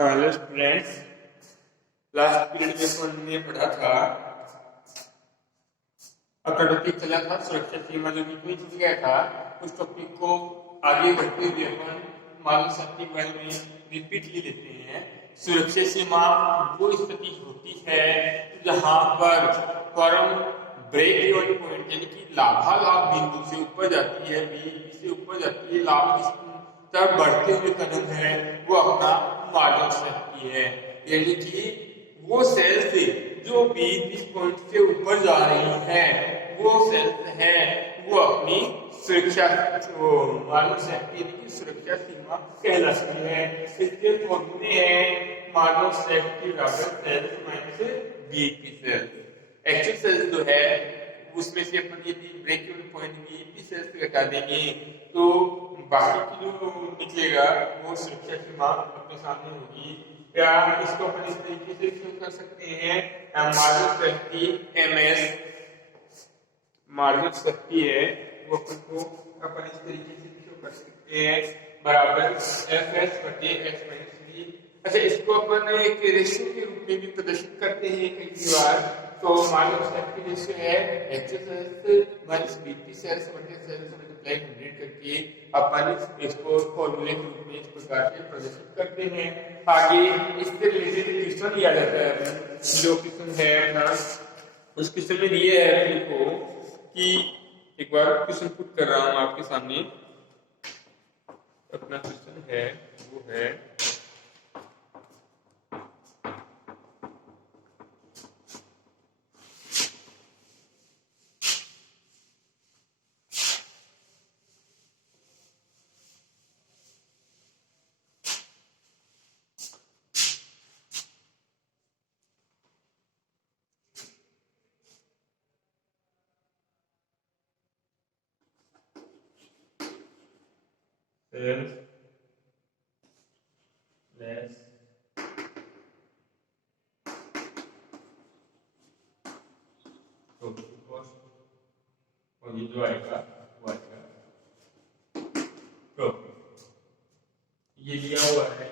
Hello students, last period में हमने पढ़ा था टॉपिक चला था सुरक्षा सीमा जो बीच में छूट गया था। उस टॉपिक को आगे बढ़ते हुए अपन मानव शक्ति के बारे में रिपीटली लेते हैं। सुरक्षा सीमा वो स्थिति होती है जहां पर फर्म ब्रेक इवन पॉइंट यानी कि लाभालाभ बिंदु से ऊपर जाती है, बी से ऊपर जाती है, लाभ की तरफ बढ़ते हुए कदम है वो अपना मार्जिन सकती है। यानी कि वो सेल्स जो 20 पॉइंट से ऊपर जा रही है वो सेल्स है वो अपनी सुरक्षा मार्जिन सेफ्टी यानी कि सुरक्षा सीमा कहलाती है। इसके फॉर्मूले हैं मार्जिन सेफ्टी बराबर sales minus BEP sales. Actual sales जो है उसमें से अपन यदि break even point BEP sales घटा देंगे तो बाकी की जो निकलेगा वो सुरक्षा सीमा अपने सामने होगी। या इसको अपन इस तरीके से शुरू कर सकते हैं, margin safety MS margin safety है वो अपन इस तरीके से शुरू कर सकते हैं बराबर एफएस बटे एक्स माइनस बी। अच्छा, इसको अपन एक रेशियो के रूप में भी प्रदर्शित करते हैं कई बार। तो मार्जिन सेफ्टी रेशियो है एक्स माइनस बीटी सेल्स बटे सेल्स मल्टीप्लाई 100 करके अपन इसको फॉर्मूले के रूप में इस प्रकार से प्रदर्शित करते हैं। आगे इससे रिलेटेड क्वेश्चन लिया जाता है। जो क्वेश्चन है अपना उस क्वेश्चन में दिए है अपने को कि एक बार क्वेश्चन पुट कर रहा हूं आपके सामने। अपना क्वेश्चन है वो है सेल्स लेस टोटल कॉस्ट और ये जो आएगा वो आएगा प्रॉफिट। ये दिया हुआ है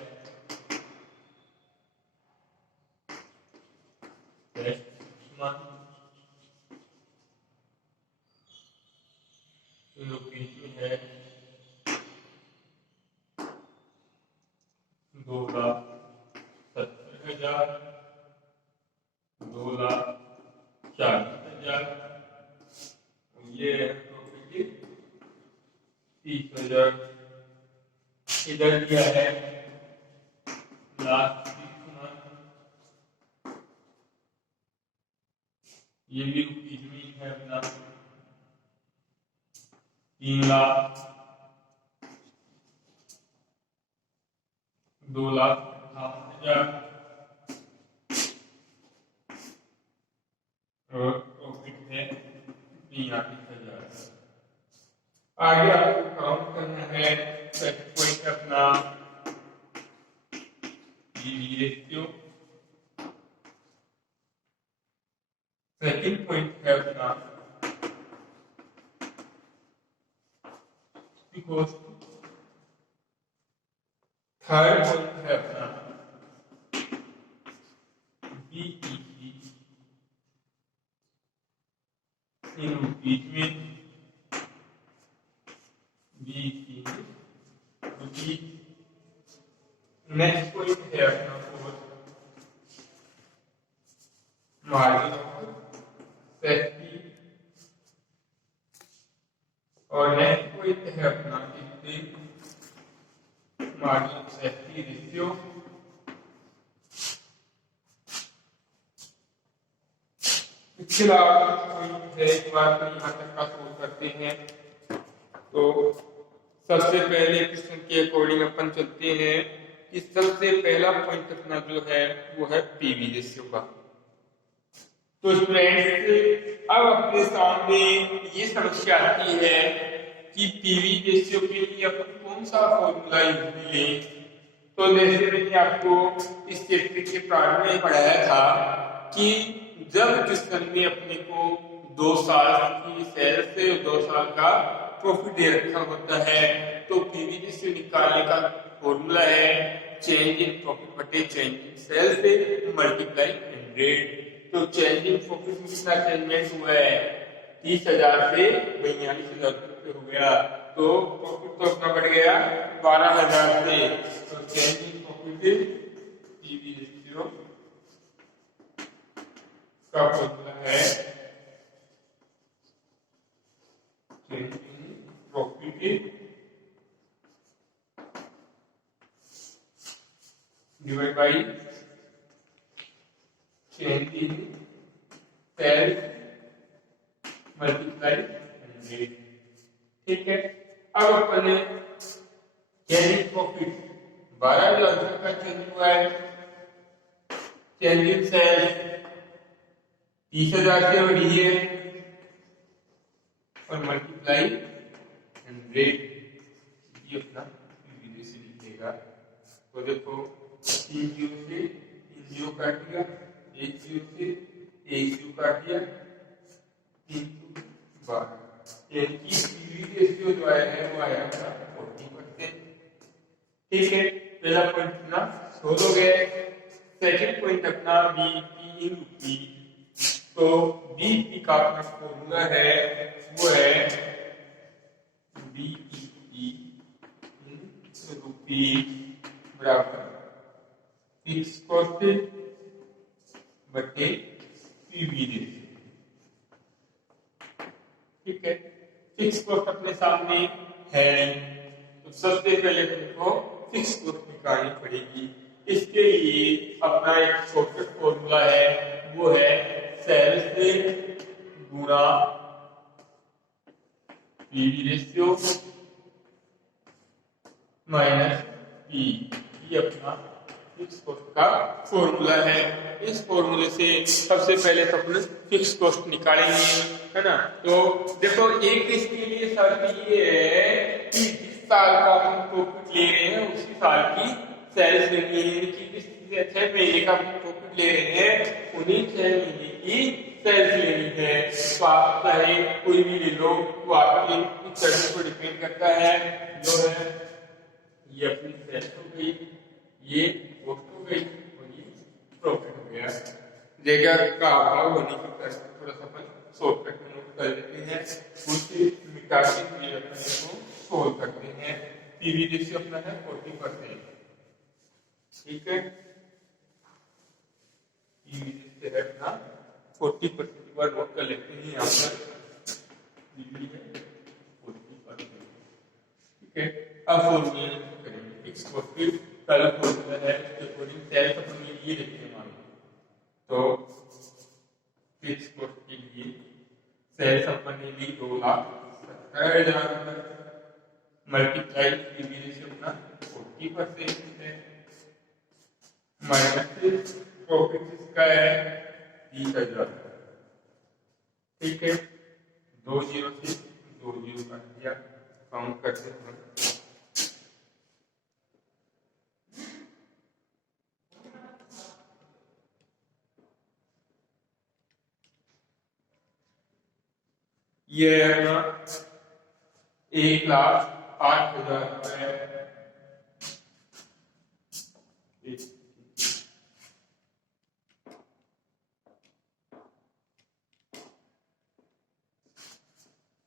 रुपीज में है 2,70,000, 2,40,000, ये है प्रॉफिट 30,000। इधर दिया है लास्ट 6 मंथ, ये भी रुपीज में है अपना 3,00,000, 2,58,000 और प्रॉफिट है 43,000। आगे आपको काउंट करना है सेकंड पॉइंट अपना पीवी रेशियो। सेकंड पॉइंट है अपना बिकॉज थर्ड पॉइंट है अपना बीईपी इन रुपीज में, बीईपी रुपीज। नेक्स्ट पॉइंट है अपना मार्जिन ऑफ सेफ्टी और नेक्स्ट पॉइंट है अपना मार्जिन सेफ्टी रेशियो। इसके अलावा है एक बार तो यहाँ तक का सोल्व करते हैं। तो सबसे पहले क्वेश्चन के अकॉर्डिंग अपन चलते हैं कि सबसे पहला पॉइंट अपना जो है वो है पीवी रेशियो का। तो स्टूडेंट्स अब अपने सामने ये समस्या आती है कि पीवी रेशियो के लिए अपन कौन सा फॉर्मूला यूज लें। तो जैसे मैंने आपको इस चैप्टर के प्रारंभ में पढ़ाया था कि जब क्वेश्चन में अपने को 2 साल की सेल से 2 साल का प्रॉफिट दे रखा होता है तो पीवी रेशियो निकालने का फॉर्मूला है चेंज इन प्रॉफिट बटे चेंज इन सेल्स मल्टीप्लाई 100। तो चेंज इन प्रॉफिट में कितना चेंजमेंट हुआ है, 30,000 से 42,000 रुपये हो गया। तो प्रॉफिट तो अपना बढ़ गया 12,000 से। तो change in profit PV ratio का फॉर्मूला है change in profit divide by change in sales multiply 100। ठीक है, अब अपन ने चेंज इन प्रॉफिट 12,000 का चेंज हुआ है, चेंज इन सेल्स 30,000 से बढ़ी है और मल्टीप्लाई 100 ये अपना विधि से लिखेगा। तो देखो 3 जीरो से 3 जीरो काट दिया, 1 जीरो से 1 जीरो काट दिया, 3 12 यानी कि पीवी रेशियो जो है वो आया अपना 40%। ठीक है, पहला पॉइंट अपना सोल्व हो गया। सेकंड पॉइंट अपना बीईपी इन रुपी। तो बीईपी का अपना फॉर्मूला है वो है बीईपी इन रुपी बराबर फिक्स कॉस्ट बटे पीवी रेशियो। ठीक है, फिक्स कॉस्ट अपने सामने है, तो सबसे पहले हमको फिक्स कॉस्ट निकालनी पड़ेगी। इसके लिए अपना एक शॉर्टकट फॉर्मूला है वो है सेल्स गुणा पीवी रेशियो माइनस पी। ये अपना फिक्स कॉस्ट का फॉर्मूला है। इस फॉर्मूले से सबसे पहले तो अपन फिक्स कॉस्ट निकालेंगे, है ना। तो देखो एक इसके लिए शर्त ये है कि जिस साल का अपन प्रॉफिट ले रहे हैं उसी साल की सेल्स लेनी है, यानी कि 6 महीने का प्रॉफिट ले रहे हैं उन्हीं 6 महीने की सेल्स लेनी है। तो आप चाहे कोई भी ले लो, तो आपकी शर्त को डिपेंड करता है। जो है ये अपनी सेल्स हो गई, ये कॉस्ट हो गई और ये प्रॉफिट हो गया। जगह का अभाव होने की कारण थोड़ा सा अपन शॉर्टकट में नोट कर लेते हैं, उससे मिटा के अपने को सोल्व करते हैं। पीवी रेशियो अपना है 40%। ठीक है, पीवी रेशियो है अपना 40% बार नोट कर लेते हैं यहाँ पर पीवी है 40%। ठीक है, अब फॉर्मूला करेंगे फिक्स कॉस्ट का फॉर्मूला है अकॉर्डिंग सेल्स अपन ये लिखते हैं। मान तो फिक्स कॉस्ट के लिए सेल्स अपन ने ली 2,70,000 मल्टीप्लाई पीवी रेशियो अपना 40% है माइनस प्रॉफिट इसका है 30,000। ठीक है, 2 जीरो से 2 जीरो काट दिया, काउंट करते हैं। ये है अपना 1,08,000 रुपए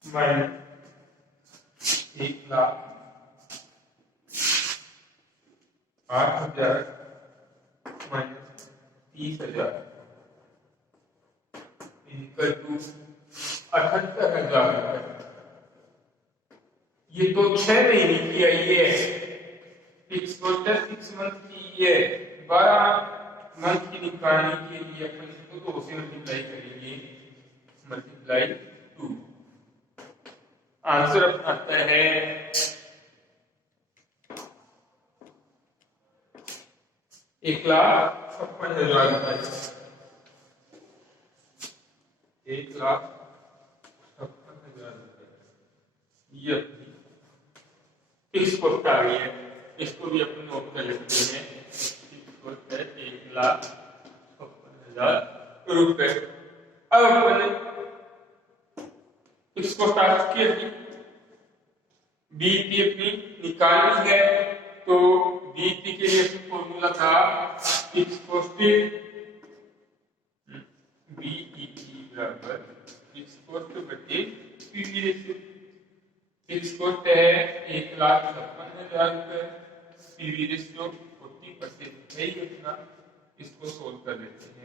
माइनस 1,08,000 माइनस 30,000 इक्वल टू 78,000 रुपए। ये तो 6 महीने की आई है, फिक्स कॉस्ट 6 मंथ की है। 12 मंथ की निकालने के लिए अपन इसको 2 से मल्टीप्लाई करेंगे, मल्टीप्लाई 2। आंसर अपना आता है 1,56,000 रुपए। 1,56,000 रुपए ये अपनी फिक्स कॉस्ट आ गई है। इसको भी अपन नोट कर लेते हैं। फिक्स कॉस्ट है 1,56,000 रुपए। अब अपन फिक्स कॉस्ट आ चुकी है, बीईपी अपनी निकालनी है। तो बीईपी के लिए फॉर्मूला था फिक्स कॉस्ट बीईपी बराबर फिक्स कॉस्ट बटे पीवी रेशियो। फिक्स कॉस्ट है 1,56,000 रुपए, पीवी रेशियो 40% है ही अपना। इसको सोल्व कर लेते हैं।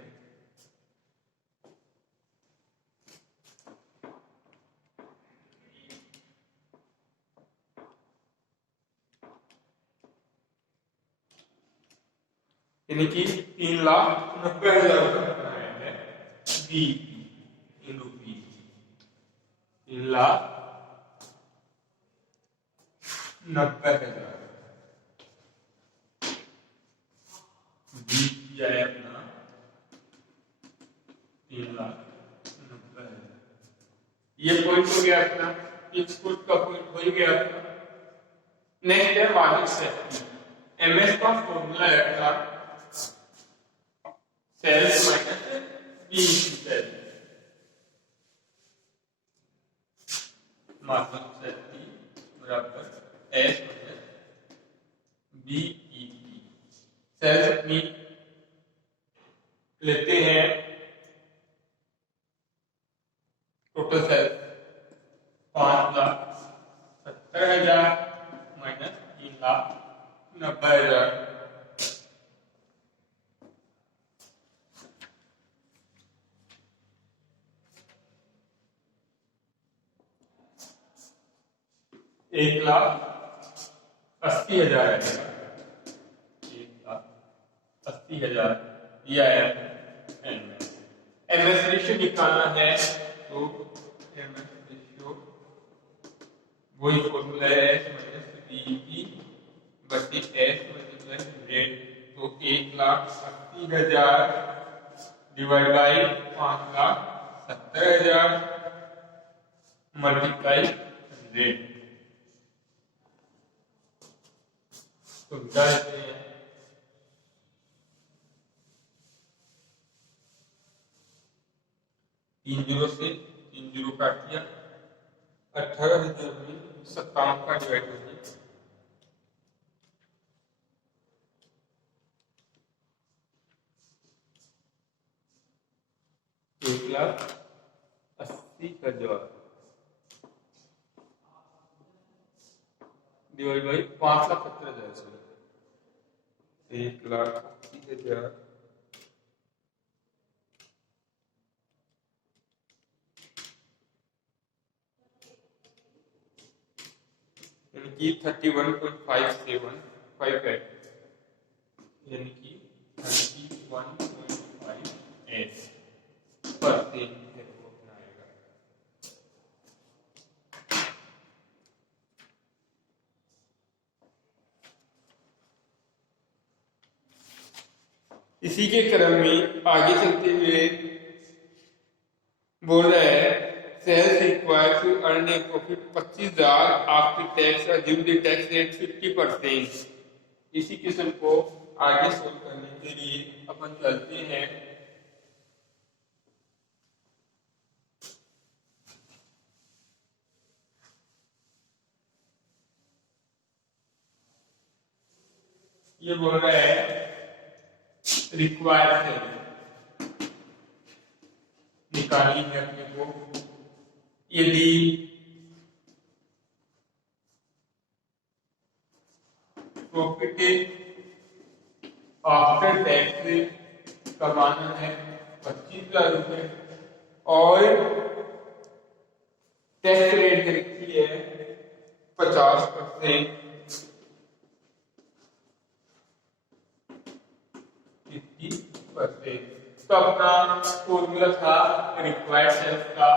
यानी कि 3,90,000 रुपये आया है बी इन रुपी 3,90,000 बी आया अपना 3,90,000। ये पॉइंट हो गया अपना, फिक्स कॉस्ट का पॉइंट हो ही गया अपना। नेक्स्ट है मार्जिन सेफ्टी। एमएस का फॉर्मूला है अपना sales minus B sale. Margin safety बराबर एस माइनस बीईपी। सेल्स अपनी लेते हैं टोटल सेल्स 5,70,000 माइनस 3,90,000। एक 1,80,000 है, 1,80,000 दिया है। एमएस रेशियो निकालना है तो एमएस रेशियो वही फॉर्मूला है एस माइनस बीईपी बटे एस मल्टीप्लाई 100। तो 1,80,000 डिवाइड बाई 5,70,000 मल्टीप्लाई 100। तो बता देते हैं 3 जीरो से 3 जीरो काट दिया, 18,000 में 57 का डिवाइड कर दिया। एक 1,80,000 डिवाइड बाई 5,70,000 से 1,80,000 यानी कि 31.575 यानी कि 31.5% है वो अपना आएगा। इसी के क्रम में आगे चलते हुए बोल रहा है sales required to earn a profit 25,000 after tax assume the tax rate 50%। इसी क्वेश्चन को आगे सोल्व करने के लिए अपन चलते हैं ये बोल रहा है रिक्वायर्ड सेल्स निकालनी है अपने को। यदि प्रॉफिट आफ्टर टैक्स कमाना है 25,000 रुपए और टैक्स रेट रखी है 50%, तो अपना फॉर्मूला था रिक्वायर्ड सेल्स का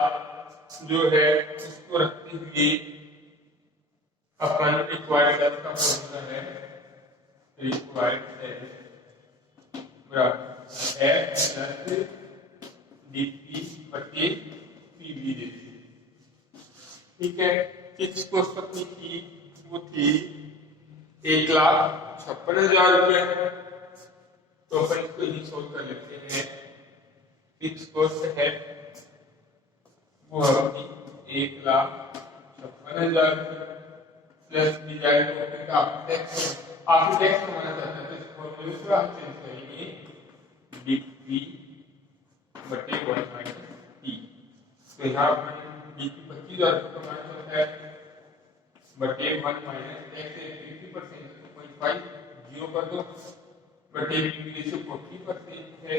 जो है उसको रखते हुए अपन रिक्वायर्ड सेल्स का फॉर्मूला है रिक्वायर्ड सेल्स बराबर एफ प्लस डीपी बटे पीवी रेशियो। ठीक है, फिक्स कॉस्ट अपनी थी वो थी 1,56,000 रुपए। तो अपन इसको यही सोल्व कर लेते हैं। फिक्स कॉस्ट है वो अपनी 1,56,000 plus divide tax after tax कमाना चाहते हैं तो इस फॉर्मूले को आप चेंज करेंगे dp बटे 1 माइनस t। तो यहाँ पर dp 25,000 कमाना चाहता है बटे 1 माइनस x 50% 2.5 0 कर दो बटे p रेशियो 40% है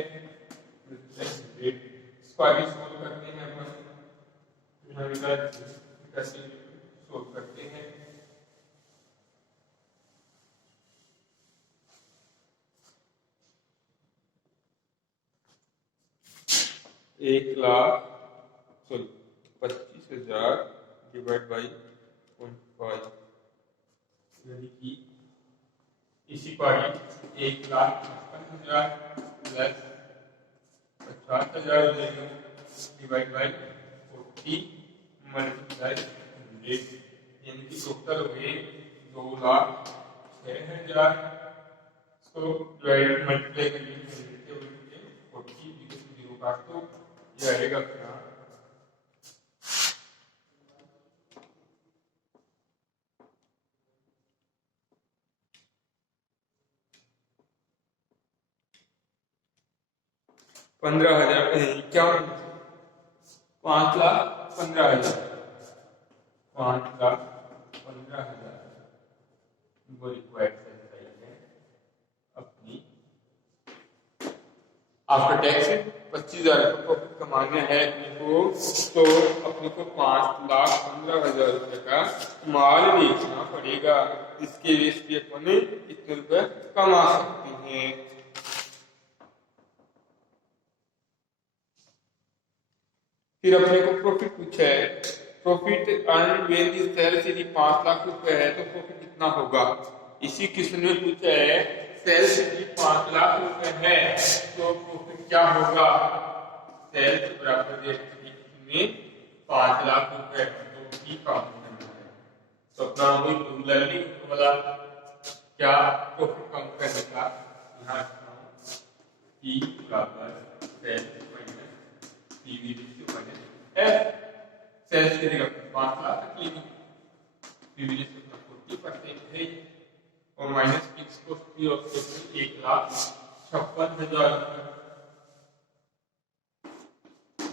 इसको आगे सोल्व करते हैं अपन सोल्व करते हैं। एक लाख 25,000 डिवाइड बाई 0.5 यानी कि इसी पर 1,56,000 प्लस 50,000 डिवाइड बाई 40 मल्टीप्लाई 100 यानी कि टोटल हो गए 2,06,000। इसको डिवाइड मल्टीप्लाई करिए 40 0 काट दो ये आएगा अपना 15,000 क्या 5,15,000 वो रिक्वायर्ड है अपनी आफ्टर टैक्स 25,000 प्रॉफिट कमाना है अपने को तो अपने को 5,15,000 रुपए का माल बेचना पड़ेगा। इसके बेस पे अपन कितने रुपए कमा सकते हैं। फिर अपने को प्रॉफिट पूछा है profit earn when the sales यदि 5 लाख रुपए है तो प्रॉफिट कितना होगा। इसी क्वेश्चन में पूछा है सेल्स यदि 5 लाख रुपए है तो प्रॉफिट क्या होगा। सेल्स बराबर में 5 लाख रुपए जो की काम करना है तो अपना वही फॉर्मूला वाला क्या प्रॉफिट कम करने का यहाँ P बराबर sales minus PV ratio minus F। Sales की जगह 5 लाख रखिए PV रेशियो 40% है और माइनस फिक्स कॉस्ट भी ऑफ 1,56,000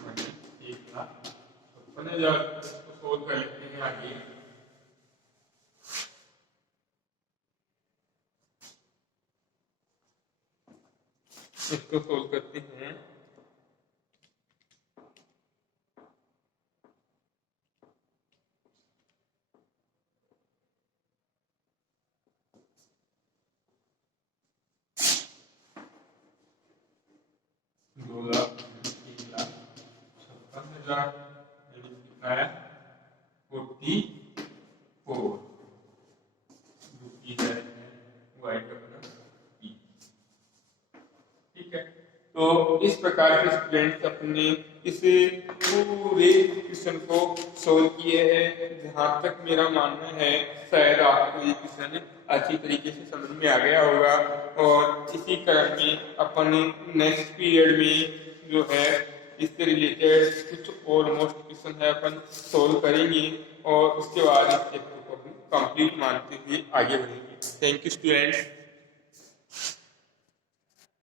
माइनस 1,56,000 इसको सोल्व कर लेते हैं आगे। इसको सोल्व करते हैं ठीक है। तो इस प्रकार के स्टूडेंट्स अपने इस पूरे क्वेश्चन को सोल्व किए हैं। जहाँ तक मेरा मानना है शायद आपको ये क्वेश्चन अच्छी तरीके से समझ में आ गया होगा और इसी क्रम में अपन नेक्स्ट पीरियड में जो है इससे रिलेटेड कुछ और मोस्ट क्वेश्चन है अपन सोल्व करेंगे और उसके बाद इस चैप्टर को कंप्लीट मानते हुए आगे बढ़ेंगे। Thank you students.